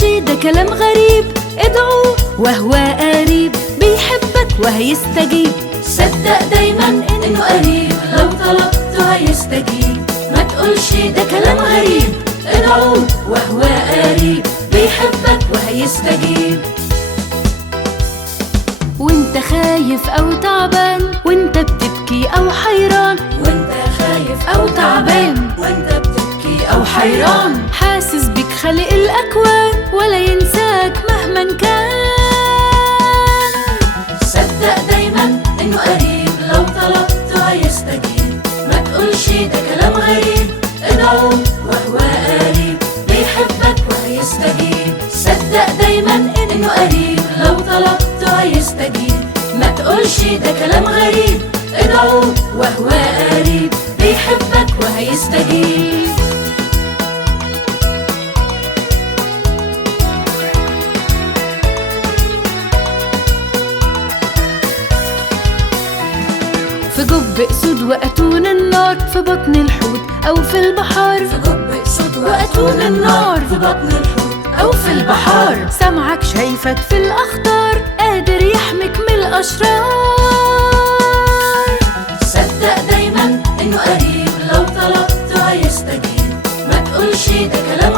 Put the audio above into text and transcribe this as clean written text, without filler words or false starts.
تقولش ده كلام غريب، ادعوه وهو قريب، بيحبك وهيستجيب. صدق دايما انه قريب، لو طلبته هيستجيب. ما تقولش ده كلام غريب، ادعوه وهو قريب، بيحبك وهيستجيب. وانت خايف او تعبان، وانت بتبكي او حيران، وانت خايف او تعبان، وانت بتبكي او حيران، حاسس بك خالق الاكوان ولا ينساك مهما كان. صدق دايما انه قريب، لو طلبته هيستجيب. ما تقولش ده كلام غريب، ادعوه وهو قريب، بيحبك وهيستجيب. صدق دايما انه قريب، لو طلبته هيستجيب. ما تقولش ده كلام غريب، ادعوه وهو قريب، بيحبك وهيستجيب. في جب اسود واتون النار، في بطن الحوت او في البحار، في جب اسود واتون النار، في بطن الحوت او في البحار. سمعك شايفك في الاخطار، قادر يحميك من الاشرار. صدق دايما انه قريب، لو طلبته هيستجيب. ما تقولش ده كلام